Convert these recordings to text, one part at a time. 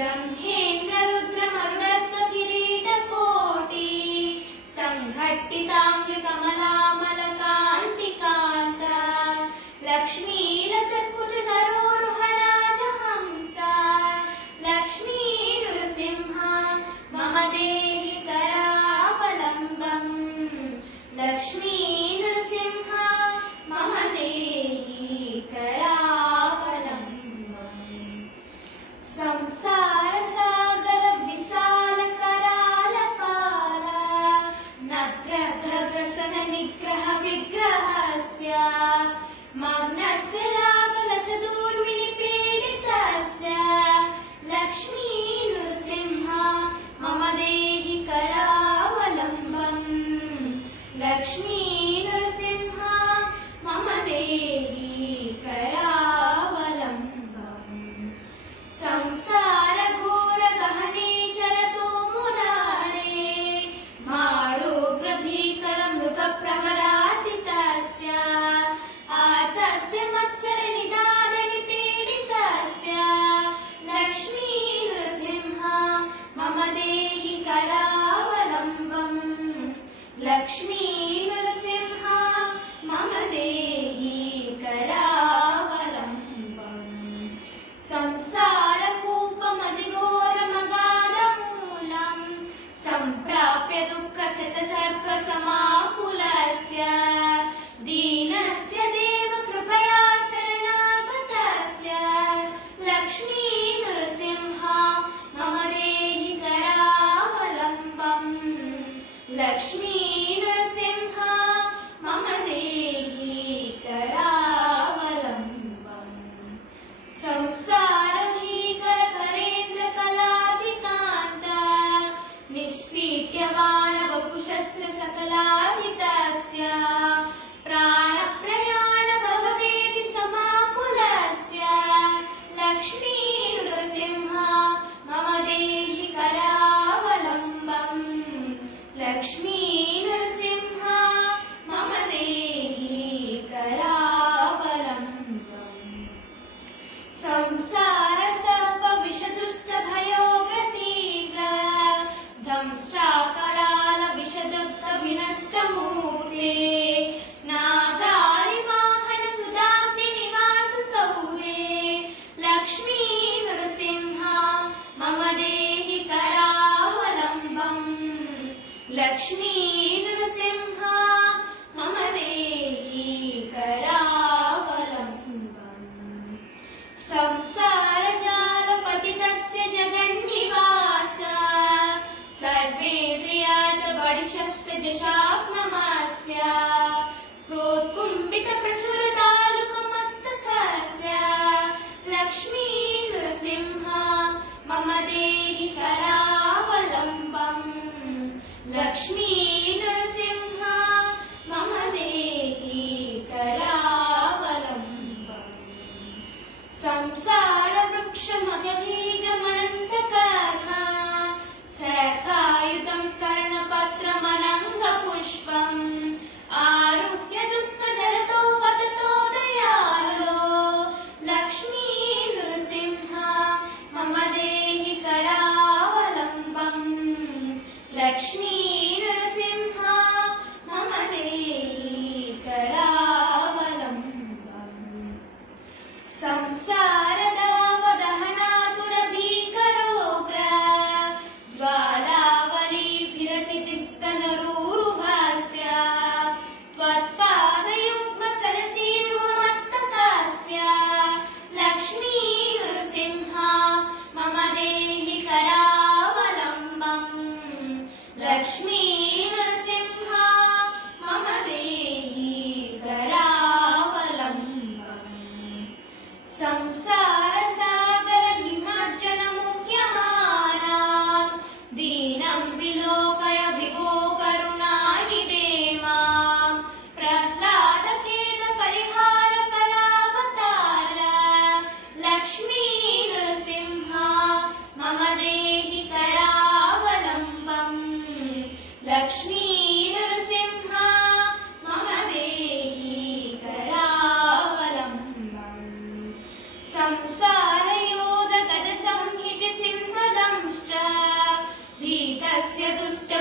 ब्रह्मेन्द्र रुद्र मरुडत्व किरीटकोटि संघट्टितांग्रि कमलामल कांतिकांत लक्ष्मी लसत्कुच सरोरुह राजहंस लक्ष्मी नृसिंह मम देहि करावलम्बम् लक्ष्मी नृसिंह मम देहि करावलम्बम् संसार सागर विशाल कराल काल नग्रग्रसन निग्रह विग्रहस्य मग्नस्य रागलस दूर्मिनि पीडितस्य लक्ष्मी नृसिंह मम देहि करावलम्बम् लक्ष्मी नृसिंह मम देहि करावलम्बम् संसार घोर गहने चलतो मुरारे मारोग्र भीकर मृग प्रवरातितस्य आर्तस्य मत्सर निदान निपीडितस्य लक्ष्मी नृसिंह मम देहि करावलम्बम् लक्ष्मी नृसिंह मम देहि करावलम्बम् संसार कूपमजिघोरमगाधमूलम् सम्प्राप्य दुःखशत सर्प समाकुलस्य दीनस्य देव कृपया शरणागतस्य लक्ष्मी नृसिंह मम देहि करावलम्बम् लक्ष्मी नृसिंह मम देहि करावलम्बम् संसार भीकर करेन्द्र कलादिकान्त निष्पीड्यमान वपुषस्य सकलादितस्य प्राणप्रयाण भववेति समाकुलस्य लक्ष्मी नृसिंह मम देहि करावलम्बम् लक्ष्मी नृसिंह मम देहि करावलम्बम् संसार सर्प विषदुष्ट भयोग्रतीव्र दंष्ट्राकराल विषदग्ध विनष्ट मूर्ते नागारि वाहन सुदाब्धि निवास सौरे लक्ष्मी नृसिंह मम देहि करावलम्बम् लक्ष्मी नृसिंह मम देहि करावलम्बम् संसार जाल पतितस्य जगन्निवास सर्वेन्द्रियार्थ बडिशस्त जशात्ममस्य प्रोत्कुम्बित प्रचुर तालुक मस्तकस्य लक्ष्मी नृसिंह मम देहि करावलम्बम् लक्ष्मी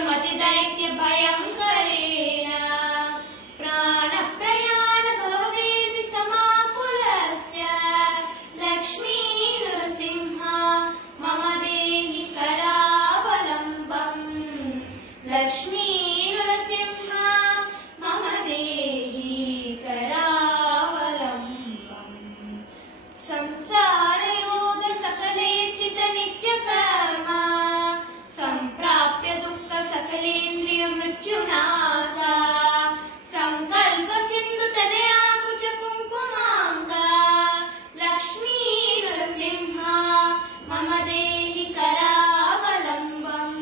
मतिदैत्यभयङ्करेण प्राणप्रयाणभवेति समाकुलस्य लक्ष्मी नृसिंह मम देहि करावलम्बम् लक्ष्मी नृसिंह मम देहि करावलम्बम् संसारयोग सकलेचित नित्यकर्म सम्प्राप्य दुःख सकलेन्द्रिय मृत्युनासा संकल्प सिन्धु तनया कुच कुङ्कुमाङ्गा लक्ष्मी नृसिंह मम देहि करावलम्बम्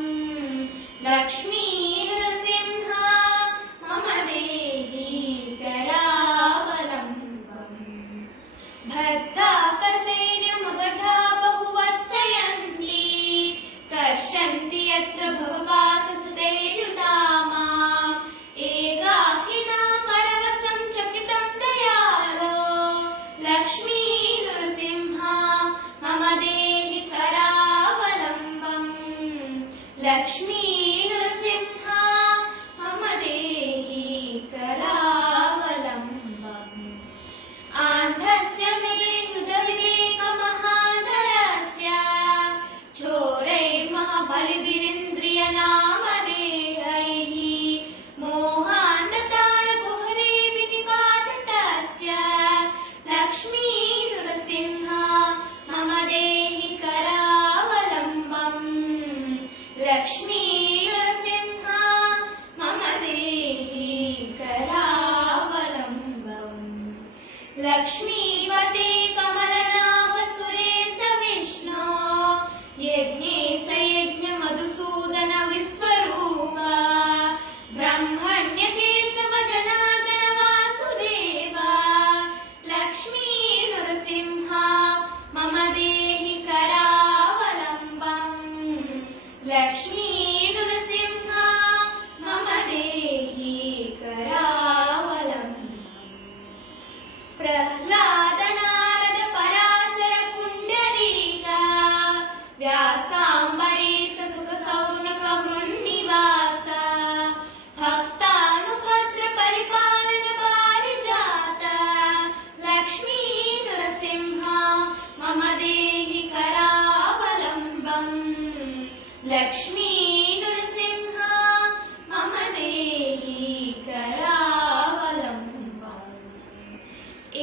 लक्ष्मी नृसिंह मम देहि करावलम्बम् भर्तापसैन्यमघटा बहुवत्सयन्ति कर्षन्ति यत्र भवपाशसुतैर्युता माम् एकाकिना परवशं चकितं दयालो लक्ष्मी नृसिंह मम देहि करावलम्बम् लक्ष्मी नृसिंह मम देहि करावलम्बम् आन्धस्य मे हृदयविवेकमहाधरस्य चोरैर्महाबलिभिरिन्द्रियनामदेहैः मोहान्धतारकुहरीविनिपातस्य लक्ष्मी नृसिंह मम देहि करावलम्बम् लक्ष्मी नृसिंह मम देहि करावलम्बम् लक्ष्मीवते कमलनाभ सुरेश विष्णो यज्ञेश यज्ञ मधुसूदन विश्वरूप ब्रह्मण्य केशव जनार्दन वासुदेव लक्ष्मी नृसिंह मम देहि करावलम्बम् लक्ष्मी नृसिंह मम देहि करावलम्बम् प्रह्लाद नारद पराशर पुण्डरीक व्यासाम्बरीश सुख सौनक हृन्निवास भक्तानुभद्र परिपालन पारिजात लक्ष्मी नृसिंह मम देहि करावलम्बम् लक्ष्मी नृसिंह मम देहि करावलम्बम्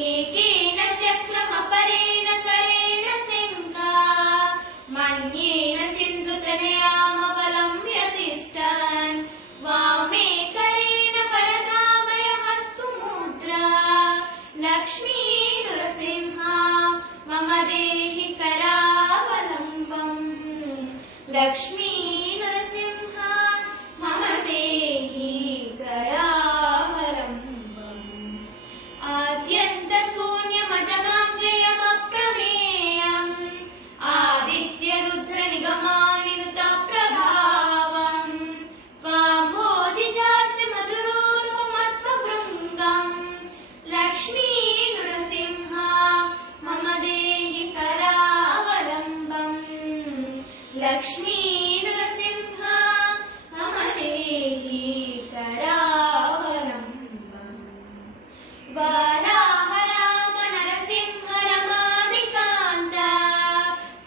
एकेन शक्रमपरेण करेण सिंहा मन्येन सिन्धुतनयामवलम्ब्य तिष्ठन् वामे करेण वरदामय हस्तुमुद्रा लक्ष्मी नृसिंह मम देहि करावलम्बम् लक्ष्मी नृसिंह मम देहि करावलम्बम् आद्यन्तशून्यमजमाव्ययमप्रमेयम् आदित्यरुद्रनिगमानिनुतप्रभावम् त्वाम्भोजिजास्य मधुरोरुहमध्वभृङ्गम् लक्ष्मी नृसिंह मम देहि करावलम्बम् लक्ष्मी नृसिंह मम देहि करावलम्बम् वराह राम नरसिंह रमादिकान्त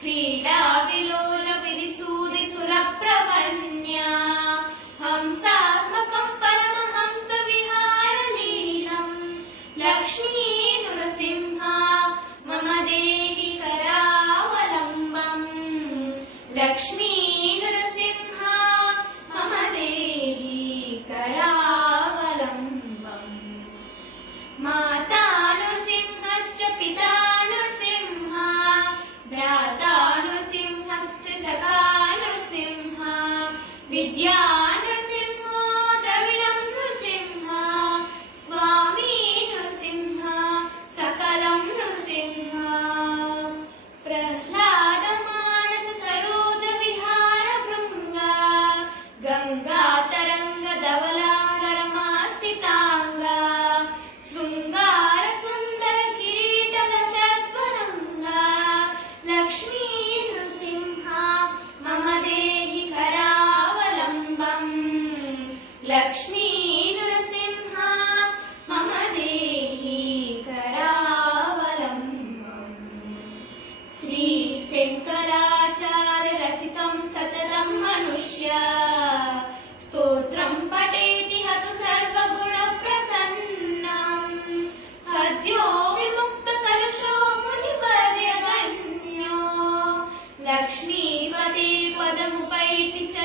क्रीडा विलोल विरिसूदि सुरप्रवन्या हंसात्मकं परमहंस विहारलीलम् लक्ष्मी नृसिंह मम देहि करावलम्बम् लक्ष्मी वेङ्कटाचार्य रचितं सततं मनुष्य स्तोत्रं पठेति हतु सर्वगुणप्रसन्नं सद्यो विमुक्तकलुषो मुनिवर्यगण्यो लक्ष्मीपते पदमुपैति च